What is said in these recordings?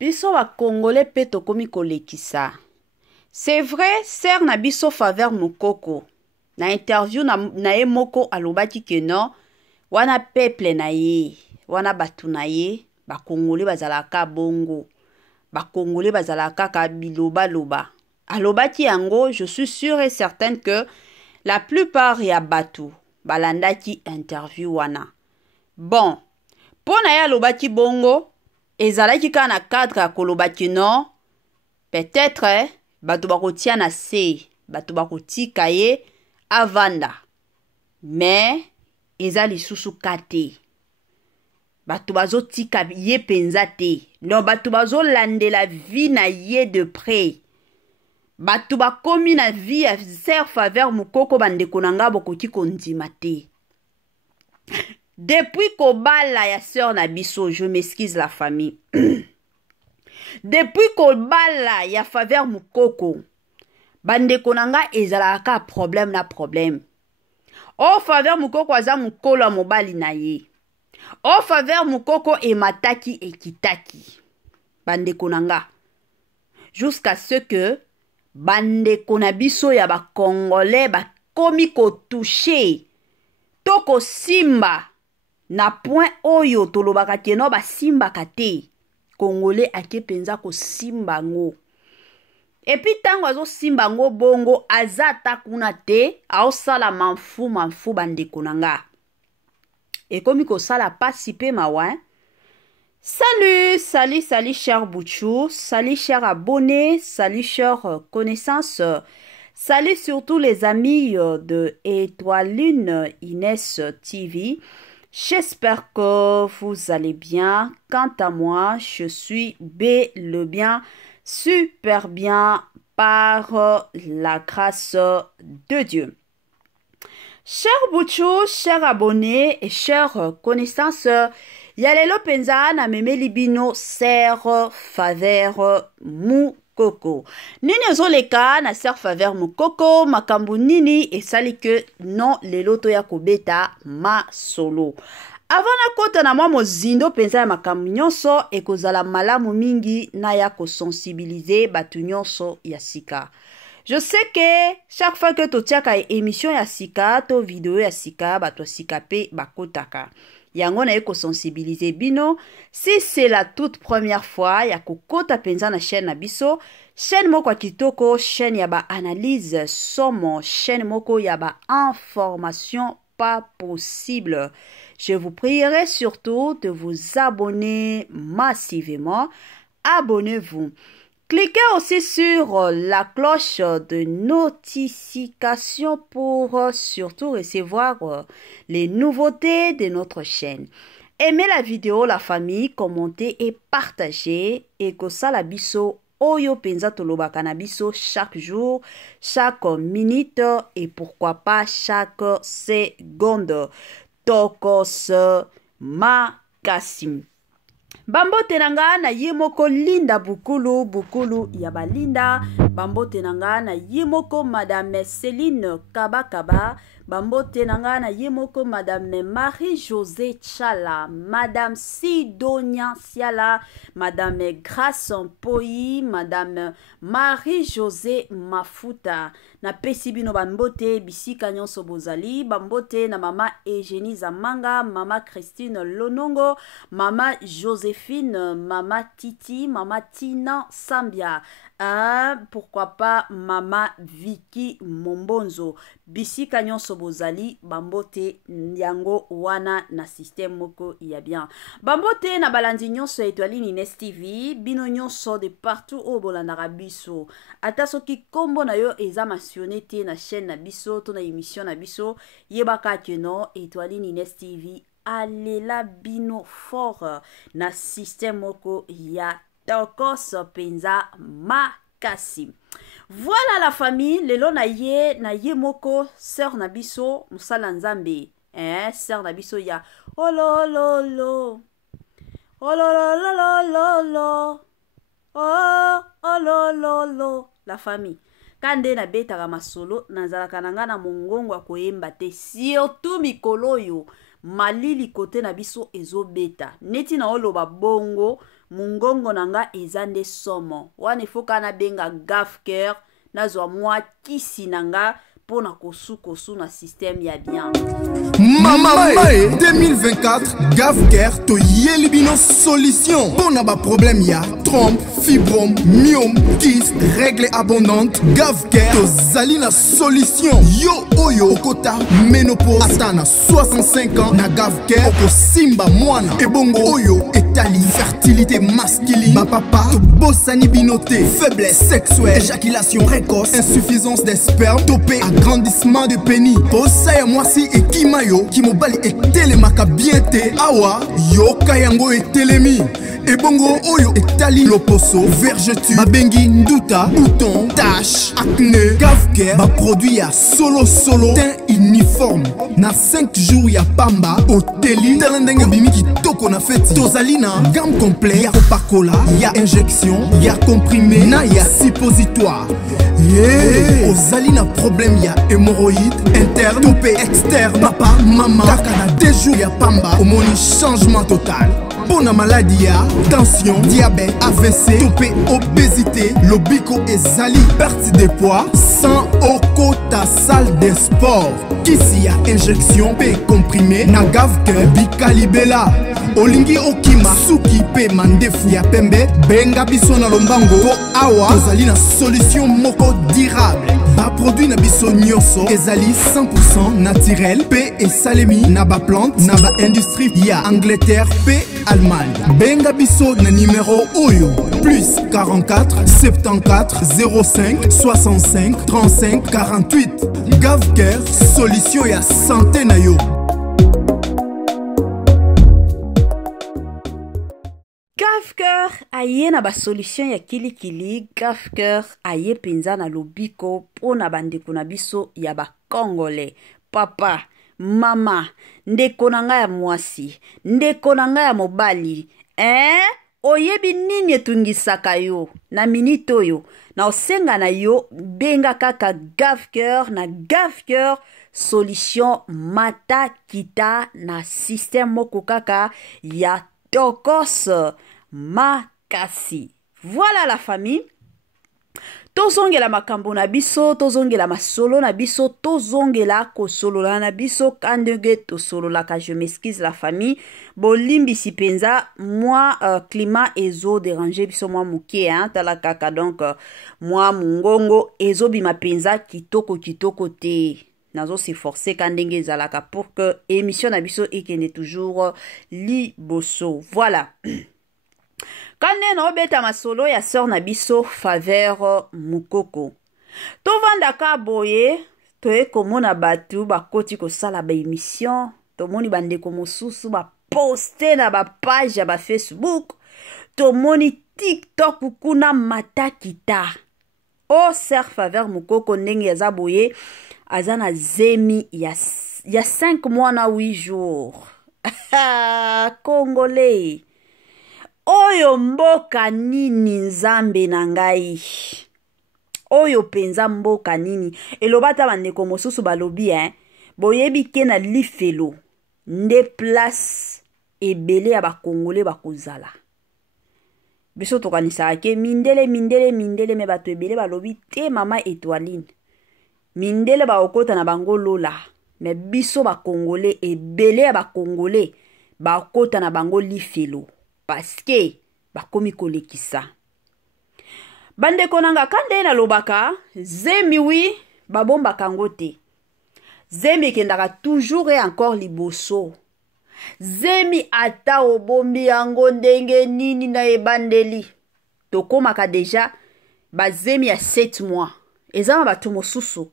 Biso wa Congolais pe tokomi kolekisa. C'est vrai, ser na biso Faveur Mukoko. Na interview na ye moko alobaki ke non, wana peuple na ye, wana batu na ye, ba Congolais bazalaka bongo. Ba Congolais bazalaka ka biloba loba. Alobaki yango, je suis sûre et certaine que la plupart ya batu balandaki interview wana. Bon, pona ya alobaki bongo, ezalaki ka na cadre ya kolobaki non, peut-être batu bakotia na se, batu bakotika ye avanda. Mais eza lisusu kate. Batu bazo tika ye penza te. Non, batu bazo lande la vie na ye de près. Batu bakomi na vie ya ser Faveur Mukoko bandeko na nga bokoki kondima te. Depuis kobala ya sœur na biso, je m'excuse la famille. Depuis kobala ya Faveur Mukoko, bandeko na nga ezalaka problème na problème. Oh Faveur Mukoko aza mukolo mobali na ye. Oh Faveur Mukoko emataki ekitaki. Bandeko na nga. Jusqu'à ce que bandeko na biso ya ba Congolais bakomi ko toucher. Toko simba. Na point oyo tolobaka keno ba simba kate. Congolais ake penza ko simba ngo. Et puis tango azo simba ngo bongo azata kuna te. Aosala manfu bandeko na nga. Et comme ko sala pasipe mawa. Salut cher Bouchou, salut cher abonnés, salut cher connaissances, salut surtout les amis de Étoile Inès TV. J'espère que vous allez bien. Quant à moi, je suis bien, super bien par la grâce de Dieu. Cher Bouchou, chers abonnés et chers connaissances, Yalelo penza na meme libino ser Faveur Mukoko. Nini ozoleka na ser Faveur Mukoko makambu nini esali ke non lelo to ya kobeta ma solo. Avant na kota na mwa mozindo penza ya makambu nyonso ekozala malamu mingi na ya kosensibiliser batu nyonso ya sika. Je sais que chaque fois que tu tiens émission ya sika, to vidéo ya sika, bato sika pe bakotaka. Yango na yeko sensibiliser bino. Si c'est la toute première fois, ya kokota penza na chaîne na biso, chaîne moko kitoko, chaîne yaba analyse somo, chaîne moko yaba information pas possible. Je vous prierai surtout de vous abonner massivement. Abonnez-vous. Cliquez aussi sur la cloche de notification pour surtout recevoir les nouveautés de notre chaîne. Aimez la vidéo, la famille, commentez et partagez. Et que ça la biso oyo penza tolobaka na biso chaque jour, chaque minute et pourquoi pas chaque seconde. Tokos Makasim. Bambote nanga na yemoko linda bukulu yaba linda. Bambote nanga na yemoko Madame Céline Kabakaba. Bambote nanga na yemoko Madame Marie-Josée Tchala. Madame Sidonia Siala. Madame Grace Poi. Madame Marie-Josée Mafuta. Na pesibino bambote bisika nyonso bozali. Bambote na mama Eugénie Zamanga. Mama Christine Lonongo. Mama Joséphine. Mama Titi. Mama Tina Sambia. Pourquoi pas Mama Vicky Mombonzo. Bisika nyonso bozali. Bambote yango wana na système moko ya bien. Bambote na balandi nyonso Étoile Inès TV. Bino nyonso de partout au bolandaka biso. Ata soki kombo na yo eza mentionné te na chaîne na biso to na émission na biso yebaka ke no Étoile Inès TV alela bino fort na système moko ya tokos penza makasi. Voilà la famille, lelo na ye moko sœur na biso musala nzambe. Sœur na biso ya olololo. Ololololo. Oh, la famille. Kande na betaka masolo nazalaka nanga na mongongo ya koyemba te surtout mikolo yo malili kote na biso ezobeta neti na oloba bongo mungongo nanga ezande somo wana ifoka na benga gafker nazwa mwa kisi nanga pona kosu na système ya bien. Mama 2024 Gafker to yelibino solution pona ba problème ya trompe, fibrome, myome, kyste, règle abondante. Gafker to zali na solution. Yo oyo okota ménopause atana 65 ans na Gafker oko simba mwana ebongo oyo etali fertilité masculine ba papa to bosani binoté faiblesse sexuelle éjaculation précoce insuffisance des spermes topé agrandissement de pénis posa ya mwasi ekimayo kimobali etelemaka bien te awa yoka yango etelemi ebongo oyo etali loposo vergeture babengi nduta bouton tache acné Gafker ba produit ya solo teint uniforme na 5 jours ya pamba oteli talendenge bimi kitoko na feti tozali na gamme complet ya kopakola ya injection ya comprimé na ya suppositoire ozali na problème ya hémorroïde interne topé externe papa mama kaka na 2 jours ya pamba omoni changement total. Pour la maladie, tension, diabète, AVC, topé, obésité, lobico et zali, perte de poids, sans oko ta salle de sport. Kisi ya injection, P comprimé, na Gafker, bikalibela. Olingi okima, suki pe mandefu ya pembe, benga biso na lombango, po awa, tozali na solution moko durable. Ba produit na biso nyonso, ezali 100% naturel, P et salemi, na ba plante, na ba industrie, ya Angleterre, P Allemagne. Benga biso na numéro oyo plus 44 74 05 65 35 48. Gafker solution ya santé na yo. Gafker aye na ba solution ya kilikili. Gafker aye penza na lobiko pona bandeko na biso ya ba Congolais. Papa, mama, ndeko nanga ya mwasi, ndeko nanga ya mobali, oyebi nini etungisaka yo na minito yo na osenga na yo benga kaka Gafker na Gafker solution mata kita na système moko kaka ya tokos makasi. Voilà la famille. Tozongela makambo na biso, tozongela masolo na biso, tozongela kosolola na biso kandenge tosolola ka. Je m'excuse la famille. Bolimbi si penza moi climat ezo déranger biso moi muke tala kaka donc moi mungongo ezo bima penza kitoko te. Nazo se forcer kandenge zalaka pour que émission na biso ekende toujours liboso. Voilà. Kande na obeta masolo ya sœur na biso Faveur Mukoko. Tovanda ka boye, toye komona batu bakoti kosala ba émission, tomoni bandeko mosusu ba poster na ba page ya ba Facebook, tomoni TikTok kuna matakita. Oh sœur Faveur Mukoko ndenge ya za boye, azana zemi ya 5 mois na 8 jours. Congolais. Oyo mboka nini nzambe na ngai. Oyo penza mboka nini. Elobata bandeko mosusu balobi boyebi ke na lifelo nde place ebele ya bakongole bakozala. Biso tokanisa ke mindele me bato ebele balobi te mama Étoiline. Mindele baokota na bango lola. Me biso bakongole ebele ya bakongole baokota na bango lifelo. Parce que bakomi kolekisa. Bandeko nanga kande na lobaka zemi wi babomba kangote. Zemi kendaka toujours et encore liboso. Zemi ata obombi yango ndenge nini na ebandeli. Tokomaka deja bazemi ya 7 mois. Ezama batu mosusu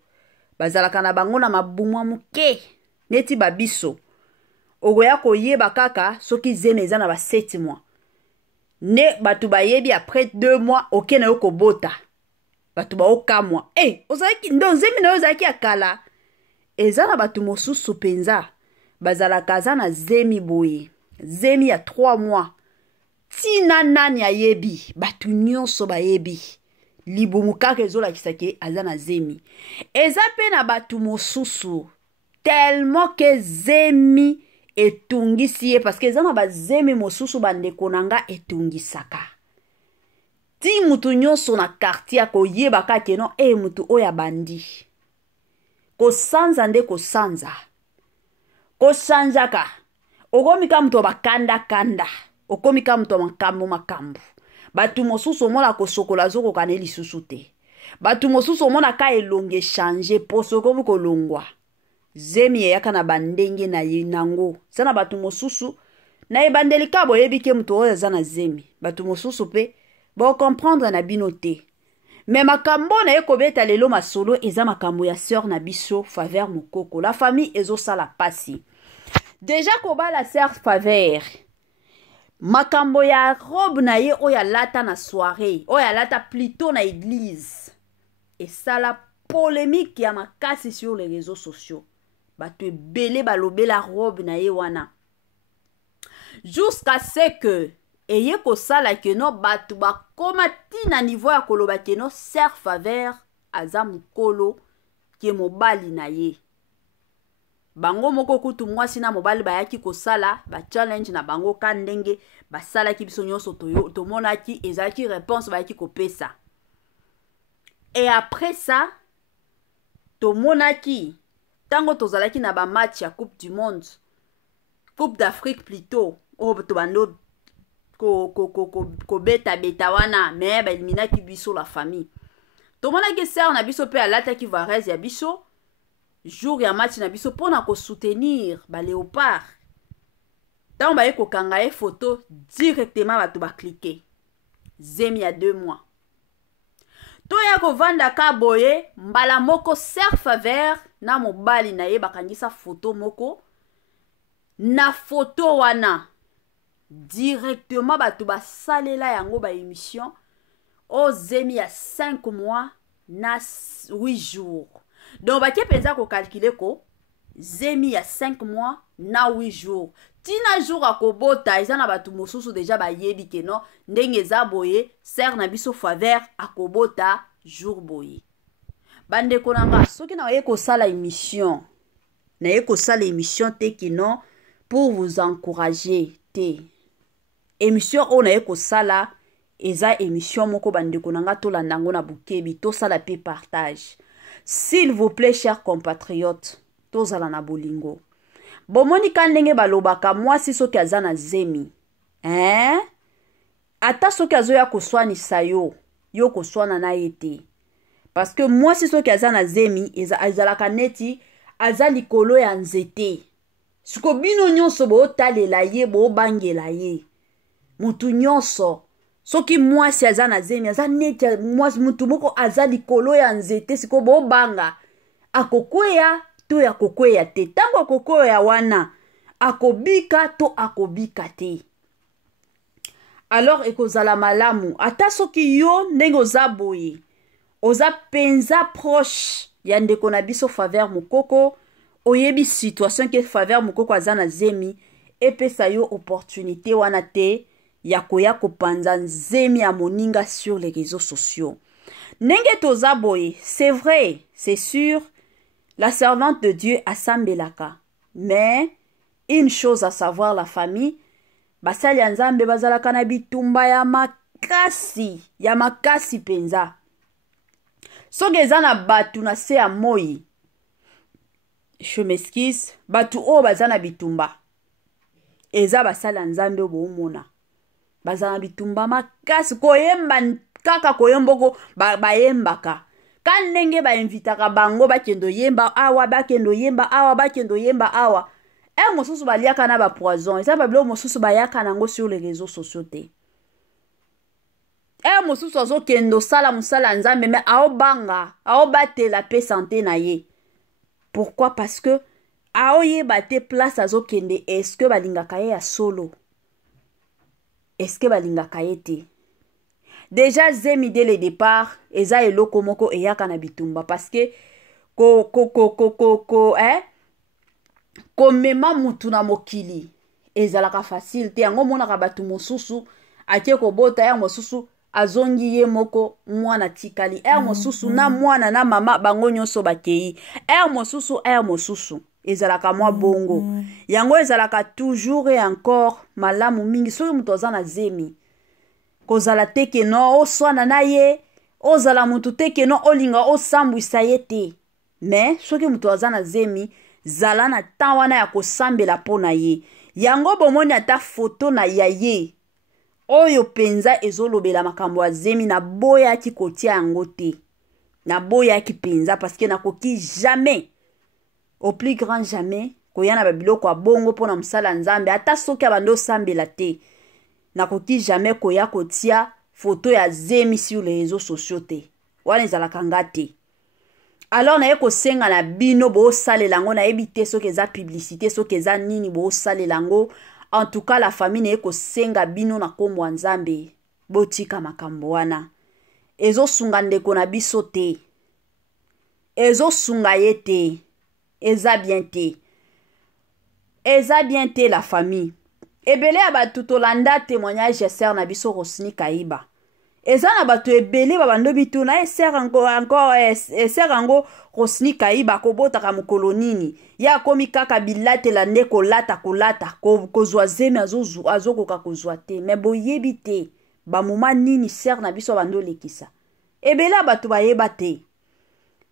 bazalaka na bango na mabumwa muke neti babiso. Ogoya koyeba kaka soki zemi eza na ba 7 mois. Ne batu bayebi après 2 mois okena yoko bota. Batu ba okamwa. Ozaki ndo zemi na ozaki akala. Eza na batu mosusu penza. Bazalaka za na zemi boye. Zemi ya 3 mois. Tina nani ayebi. Batu nyonso bayebi. Libumukaka ezola kisake aza na zemi. Eza pe na batu mosusu. Tellement que zemi etungisi ye parce que eza na bazemi mosusu bandeko na nga etungisaka. Ti mutu nyonso na quartier akoyeba kake no mutu oyo abandi. Kosanza nde kosanza. Kosanjaka. Okomika mutu bakanda kanda. Okomika mutu makambo makambo. Batu mosusu omona kosokola zoko kane lisusu te. Batu mosusu omona ka elonge changer poso komu kolongwa. Zemi eyaka na bandenge na yinango. Sana batu mosusu na ebandelika boyebike mutu oyo aza na zemi. Batu mosusu pe bo comprendre na bino te. Mais makambo na ekobeta lelo masolo eza makambo ya sœur na biso Faveur Mokoko. La famille ezo sala pasi. Déjà koba la sœur Faveur. Makambo ya robe na ye oya lata na soirée, oya lata plutôt na église. Et ça la polémique ya makasi sur les réseaux sociaux. Bato ebele balobe la robe na ye wana. Jusqu'à ce que eye kosala ke no bato bakoma ti na niveau ya koloba ke no sœur Faveur aza mokolo ke mobali na ye. Bango moko kutu mwasi na mobali bayaki kosala ba challenge na bango kandenge basala ki biso nyonso tomonaki ezaki réponse bayaki kopesa. Et après ça tomonaki tango tozalaki na ba match ya Coupe du Monde, Coupe d'Afrique plutôt, o to bando ko beta wana mais ba eliminaki biso la famille. Tomonaki sœur na biso pe alata ki varese ya biso. Jour ya match na biso pona ko soutenir ba léopard. Tant ba ko kanga e photo directement ba to ba cliquer. Zemi ya 2 mois. To ya ko vanda ka boye mbala moko sœur Faveur na mobali na ye bakangisa photo moko. Na photo wana directement ba to ba salela yango ba émission o zemi ya 5 mois na 8 jours. Donc, bah, pensa ko calculer ko zemi ya 5 mois na 8 jours. Tina jour a kobota, izana batu mosusu deja ba yebi ke no, ndenge za boye, sœur na biso Faveur a kobota jour boye. Bande konanga, soki na ye ko sala émission. Na ye ko sala émission te ki non pour vous encourager te. Émission o na ye ko sala eza émission moko bande konanga to landango na bukebi to sala pe partage. S'il vous plaît, chers compatriotes, tozala na bolingo. Bomoni kandenge balobaka mwasi soki aza na zemi. Ata soki azoya koswanisa yo, yo koswana na ye te. Parce que mwasi soki aza na zemi, ezalaka neti aza likolo ya nzete. Siko bino nyonso bo talela ye, bo bangela ye. Mutu nyonso. Soki mwasi aza na zemi, aza neti mwasi mutu moko aza likolo ya nzete siko bo banga. Akokweya to ya kokweya te. Tango akokweya wana, akobika to akobika te. Alors ekozala malamu. Ata soki yo ndenge oza boye. Oza penza proche ya ndeko na biso Faveur Mokoko. Oyebi situation ke Faveur Mokoko aza na zemi. Epesa yo opportunité wana te. Yakoya kopanza nzemi ya moninga sur les réseaux sociaux. Nenge toza boye, c'est vrai, c'est sûr, la servante de Dieu a sambelaka. Mais, une chose à savoir la famille, basali ya nzambe bazalaka na bitumba ya makasi penza. Soki eza na batu na se ya moi, je m'excuse, batu o baza na bitumba. Eza basali ya nzambe obo umona. Bazana bitumba makasi koyemba kaka koyomboko bayembaka. Kan ndenge ba invitaka bango bakendo yemba awa bakendo yemba awa bakendo yemba awa. Mosusu baliaka na ba poison. Eza bablo mosusu bayaka nango sur les réseaux sociaux te. Mosusu azo kendo sala musala nzambe mais aobanga, aobatela pe santé na ye. Pourquoi? Parce que aoyeba te place azo kende est-ce que balingaka ye ya solo? Est-ce que balingaka ye te? Déjà zemi dès le départ eza eloko moko eyaka na bitumba parce que komema mutu na mokili ezalaka facile te. Yango monaka batu mosusu ake kobota ya mosusu azongi ye moko mwana tikali mosusu na mwana na mama bango nyonso bakei mosusu ezalaka mwa bongo yango ezalaka toujours et encore malamu mingi soki mutu aza na zemi kozala te keno oswana na ye ozala mutu te keno olinga osambwisa ye te me soki mutu aza na zemi zala na temps wana ya kosambela mpo na ye yango bomoni ata foto na ya ye oyo penza ezolobela makambo ya zemi naboyaki kotia yango te naboyaki penza parce que nakoki jamais au plus grand jamais koya na babiloko ya bongo mpona mosala nzambe ata soki abandi osambela te nakoki jamais koya kotia foto ya zemi sur les réseaux sociaux te wana ezalaka nga te alors naye kosenga na bino bosalela yango nayebi te soki eza publicité soki eza nini bosalela yango en tout cas la famille naye kosenga bino na kombo ya nzambe botika makambo wana ezosunga ndeko na biso te ezosunga ye te eza bien te la famille ebele ya bato tolanda témoignage ya sœur na biso Rosny Kayiba eza na bato ebele babando bituna sœur yango Rosny Kayiba kobotaka mokolo nini ya komi kaka bilatela nde kolata kozwa zemi azokoka kozwa te me boyebi te bamoma nini sœur na biso bando lekisa ebele ya bato bayeba te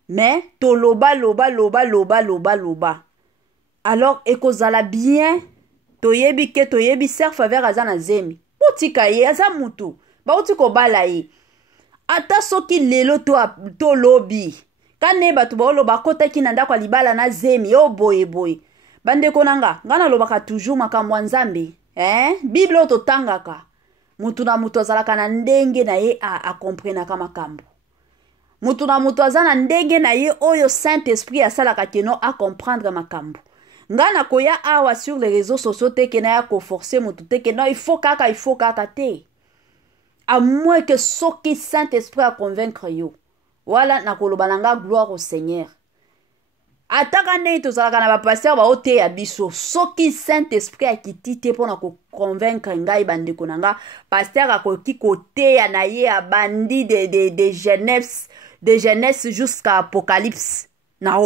mais toloba loba alors ekozala bien toyebi sœur Faveur aza na zemi botika ye aza mutu bauti kobala ye ata soki lelo to lobi kane bato baoloba kotaki na ndako libala na zemi o boye bandeko nanga ngana lobaka toujours makambo ya nzambe bible totangaka mutu na mutu azalaka na ndenge na ye akomprenaka makambo mutu na mutu aza na ndenge na ye oyo Saint-Esprit asalaka keno comprendre makambo ngana koya awa sur les réseaux sociaux te kena ya koforcer mutu te keno il faut kaka te à moins que soki Saint-Esprit a convaincre yo wala nakoloba nanga gloire au Seigneur ataka ndenge tozalaka na bapasteur baote ya biso soki Saint-Esprit akiti te mpona koconvaincre ngai bandeko nanga pasteur akoki koteya na ye abandi de Genèse jusqu'à Apocalypse na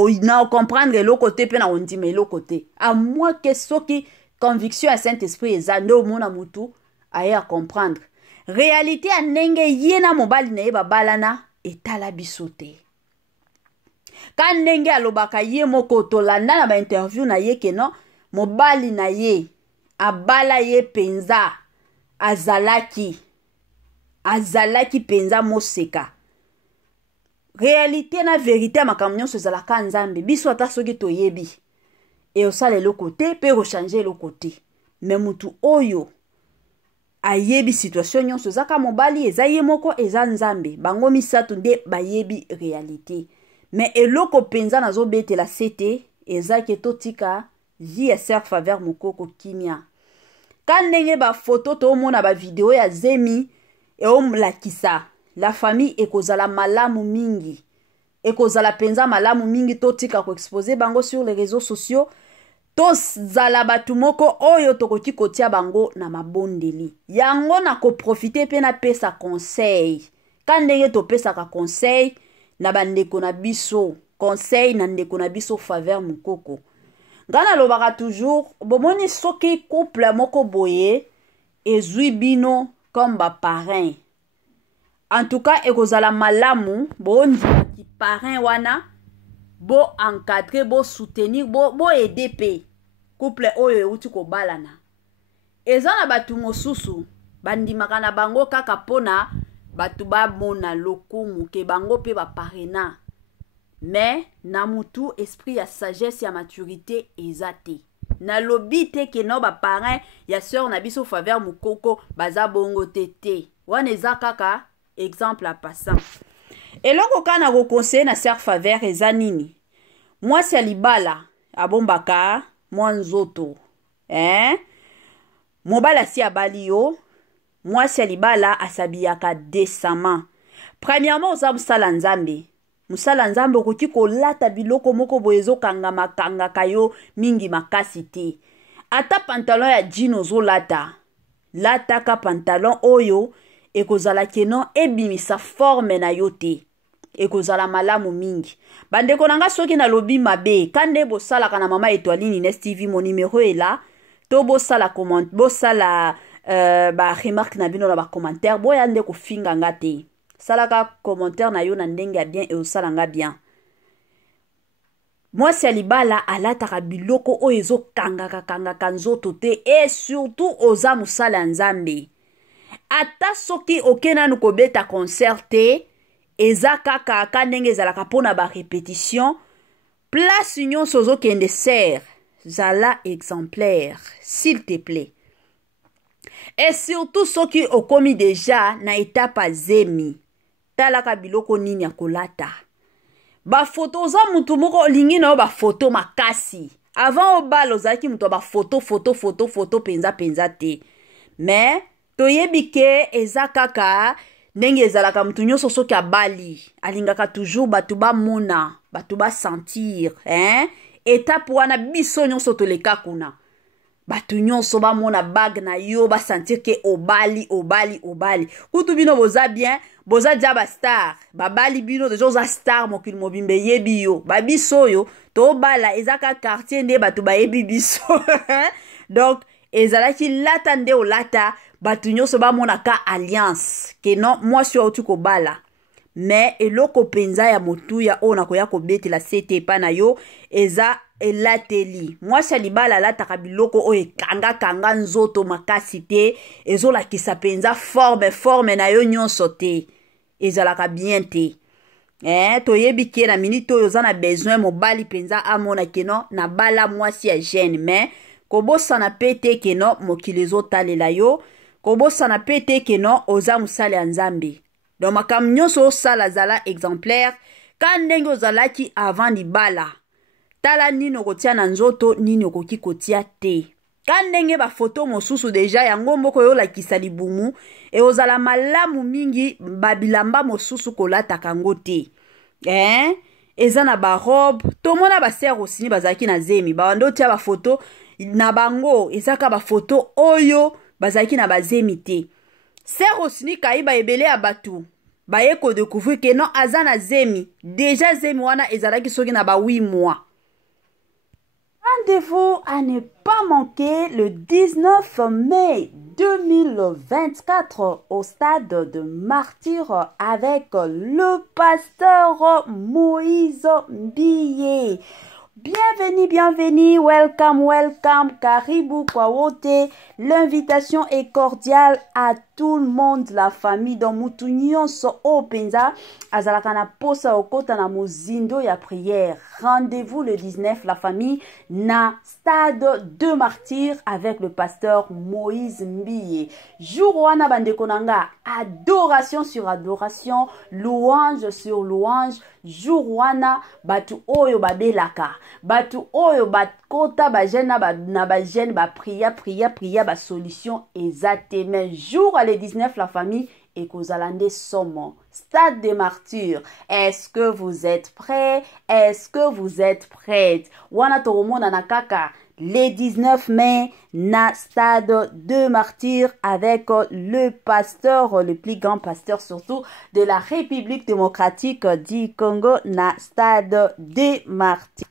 comprendre eloko te mpe na ondima eloko te à moins que soki conviction ya Saint-Esprit eza nde omona mutu aye a comprendre réalité ya ndenge ye na mobali na ye babalana etala biso te ka ndenge alobaka ye moko tolanda na bainterview na ye keno mobali na ye abala ye penza azalaki penza moseka réalité na vérité ya makambo nyonso ezalaka nzambe biso ata soki toyebi eosala eloko te mpe ekochange eloko te me mutu oyo ayebi situation nyonso ezaka mobali eza ye moko eza nzambe bango misato nde bayebi réalité mais eloko penza nazobetela sete ezaki totika vie ya sœur Faveur mokoko kimia ka ndenge bafoto toomona bavideo ya zemi eomlakisa la famille ekozala malamu mingi ekozala penza malamu mingi totika koexpose bango sur les réseaux sociaux tozala batu moko oyo tokoki kotia bango na mabondeli yango na koprofite pe na pesa conseil ka ndenge topesaka conseil na bandeko na biso conseil na ndeko na biso Faveur mokoko ngana lobaka toujours bomoni soki couple moko boye ezwi bino comme ba parrain en tout cas ekozala malamu bondimaki parrain wana bo encadrer bo soutenir bo aider pe couple oyo euti kobalana eza na batu mosusu bandimaka na bango kaka pona batu bamona lokumu ke bango pe baparena mais na mutu esprit ya sagesse ya maturité eza te na lobi te ke no baparrain ya sœur na biso Faveur mokoko baza bongo te wana eza kaka exemple à passant eloko kana ko conseiller na sœur Faveur eza nini mwasi ya libala abombaka mwa nzoto mobala si abali yo mwasi ya libala asabiyaka décemment premièrement oza musala nzambe okoki kolata biloko moko boye ezokangaka yo mingi makasi te ata pantalon ya jean lataka pantalon oyo ekozala keno ebimisa forme na yo te ekozala malamu mingi. Bandeko nanga soki na lobi mabe kande bosalaka na mama Étoiline Ines TV, mon numéro est là. To bosala comment bosala ba remarque na bino na ba commentaire boya nde ko finga ngate. Salaka commentaire na yo na ndenge ya bien et osala nga bien. Moi c'est libala alataka biloko o ezo kanga nzoto te et surtout oza musala nzambe. Ata soki okena nuko beta concert te eza kaka kanenge zalaka pona ba répétition place union sozo kende ser zala exemplaire s'il te plaît. Et surtout soki okomi déjà na étape zemi talaka biloko nini ya kolata. Ba photo za mutu moko lingi na ba photo makasi. Avant obalo zaki mutu ba photo penza te. Mais toyebike eza kaka ndenge ezalaka mutu nyonso soki abali alingaka toujours batu ba mona, batu ba sentir, étape wana biso nyonso toleka kuna. Batu nyonso ba mona bag na yo ba sentir ke obali. Kutu bino boza bien, boza dia ba star. Babali bino de joza star mokili mobimbe yebi yo. Ba biso yo to bala ezaka quartier nde batu ba yebi biso. Donc ezalaki lata nde o lata batu nyonso ba mona ka alliance ke non moi sur otu ko bala. Mais eloko penza ya motuya ona koya ko betela sete pa na yo eza elateli. Moi salibala lataka biloko o kanga nzoto makasi te ezola kisa penza forme na yo nyonso te ezalaka bien te. Toyebi ke na minute oyo za na besoin mobali penza amona keno na bala mwasi ya jeune mais kobosa na pete keno mokili ezotalela yo kobosa na pete keno oza musala ya nzambe. Donc makam nyonso sala zala exemplaire kan ndenge ozalaki avant libala tala nini okotia na nzoto nini okoki kotia te. Kan ndenge ba photo mosusu deja yango mboko yo lakisa libumu e ozala malamu mingi babilamba mosusu kolataka ngo te. Eza na ba robe tomona ba sœur aussi bazaki na zemi ba wando tia ba photo na bango ezaka ba photo oyo bazaki na bazemi te. Sœur aussi kaiba ebele ya batu ba yeko découvrir que non azana zemi déjà zemi wana ezalaki soki na ba 8 mois. Rendez-vous à ne pas manquer le 19 mai 2024 au stade de Martyr avec le pasteur Moïse Mbiye. Bienvenue, welcome, karibu kwa wote. L'invitation est cordiale à tout le monde, la famille dans mutu nyonso openza azalaka na posa okota na mozindo ya prière. Rendez-vous le 19 la famille na stade de Martyr avec le pasteur Moïse Mbiye. Jour wana bandeko nanga, adoration sur adoration, louange sur louange. Jour wana batu oyo babelaka, batu oyo bakota ba jeune na ba jeune ba priya ba solution ezate. Mais jour à le 19 la famille et kozalande somo stade de Martyr. Est-ce que vous êtes prêts? Est-ce que vous êtes prêtes? Wana toromona na kaka le 19 mai na stade de Martyr avec le pasteur, le plus grand pasteur surtout de la République démocratique du Congo na stade de Martyr.